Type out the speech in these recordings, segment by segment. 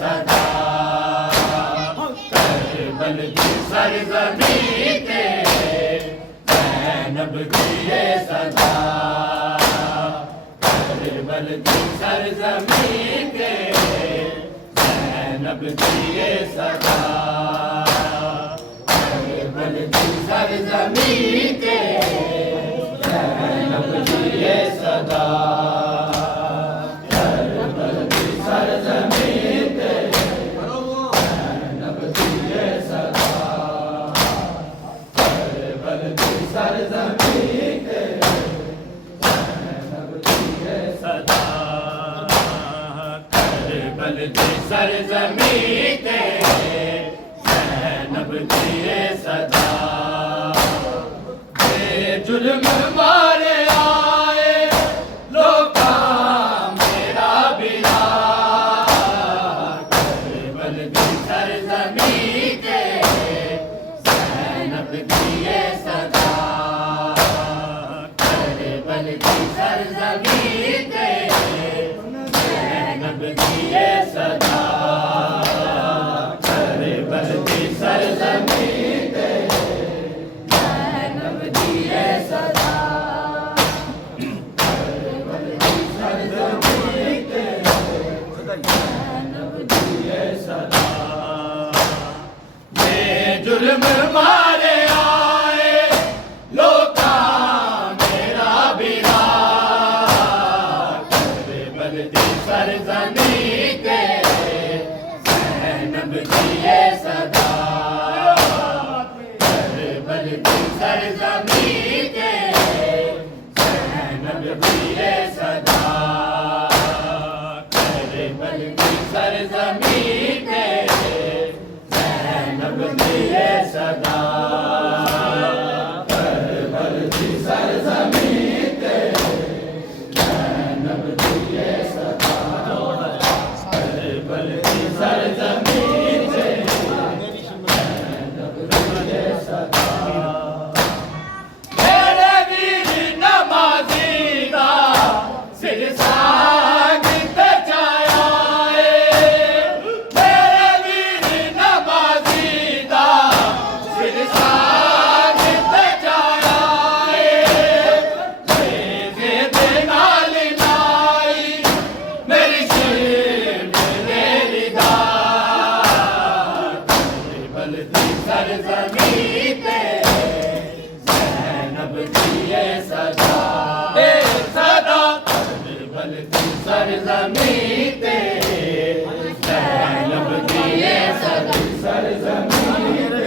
सदा करबल की सरजमी के ज़ैनब जिए सदा करबल की सरजमी के ज़ैनब जिए सदा करबल की सरजमी के ज़ैनब जिए सदा करबल की सरजमी के ज़ैनब जिए सदा करबल की सरजमी के ज़ैनब जिए सदा करबल की सरजमी के ज़ैनब जिए सदा जुल्म मारे आए लोका मेरा बिला करबल की सरजमी के ज़ैनब जिए सदा करबल की सरजमी के ज़ैनब जिए सदा करबल की सरजमी के ज़ैनब जिए सदा करबल की सरजमी के ज़ैनब जिए सदा ये जुल्म मारे आए लोका मेरा बिला करबल की सरजमी के ज़ैनब जिए सदा करबल की सरजमी के ज़ैनब जिए सदा करबल की सरजमी के ज़ैनब जिए सदा करबल की सरजमी के ज़ैनब जिए सदा करबल की सरजमी के ज़ैनब जिए सदा मेरे वीर नमाज़ी दा सिर सांगत जाया मेरे वीर नमाज़ी दा सिर सांगत जाया दे नाल नाई मेरी शिर मेरे रिदा करबल की सरजमी के ज़ैनब जिए सदा सदा करबल की सरजमी के ज़ैनब जिए सदा सरजमी के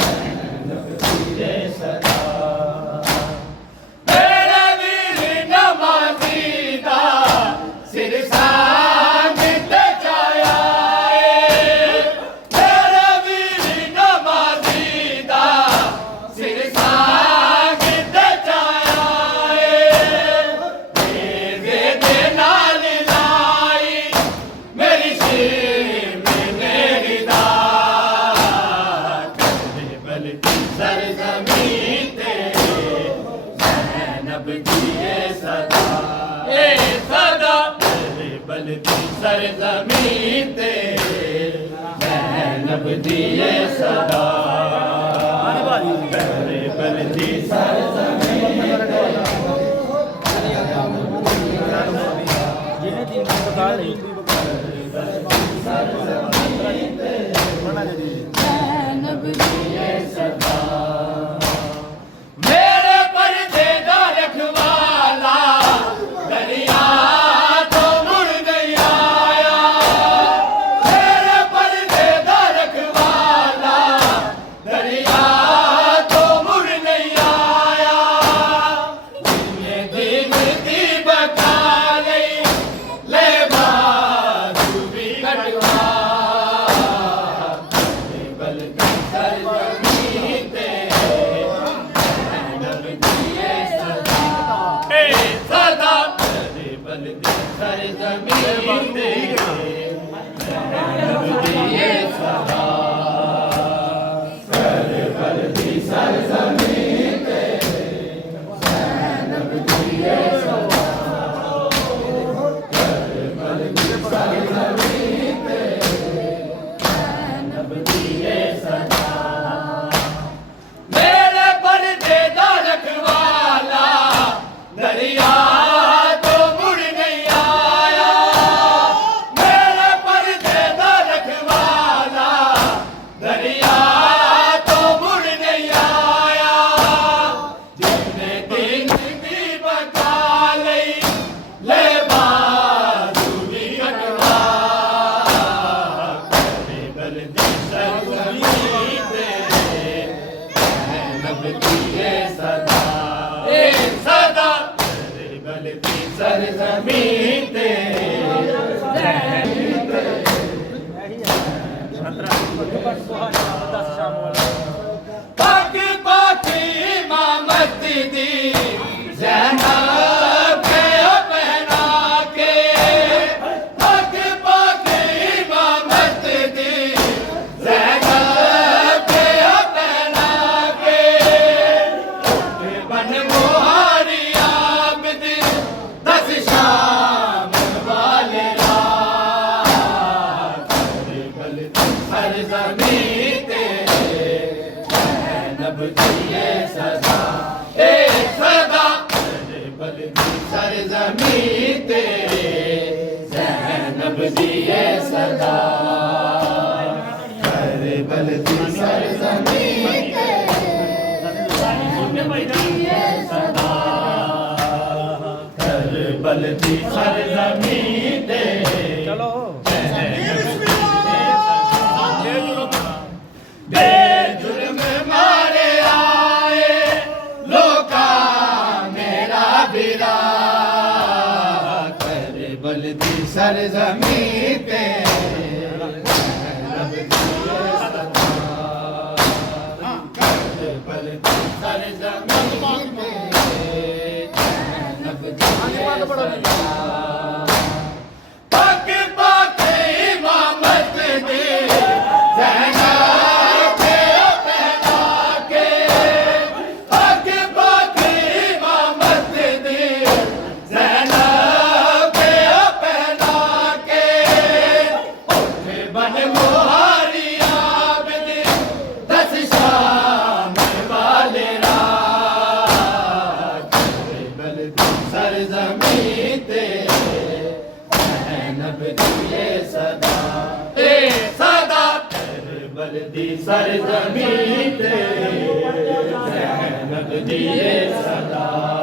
ज़ैनब जिए सदा मेरे वीर नमाज़ी दा सिर सांगत जाया मेरे वीर नमाज़ी दा सिर सांगत जाया दे नाल लाई मेरी शिर मेरे दा करबल की सरजमी ते ज़ैनब जिए सदा सदा करबल की सरजमी ते ज़ैनब जिए सदा करबल की सरजमी ते ज़ैनब जिए सदा मेरे पर्दे दा रखवाला दरिया तो मुड़ नहीं आया मेरे पर्दे दा रखवाला दरिया तो मुड़ नहीं आया ये दिन दी बका ले पग पाकी इमामत दी ज़ैनब के पहना के पग पाकी इमामत दी ज़ैनब के पहना के बन मुहारी आबिद 10 शाम वाले रात हर ज़मीन ते ज़ैनब दिए सदा सदा बलदी सर ज़मीन ते ज़ैनब दिए सदा बलदी सर ज़मीन ते सदा बलदी सर ज़मीन ते चलो बेजुर्म मारे आए लोका मेरा बिरा कर बलदी सर ज़मीन पे बलदी सर ज़मीन पे पग पाके इमामत दे ज़ैनब के पहना के पग पाके इमामत दे ज़ैनब के पहना के बन मुहारी आबिद 10 शाम वाले रात बलदी सर ज़मीन ते ज़ैनब दिए सदा सदा बलदी सर ज़मीन ते ज़ैनब दिए सदा।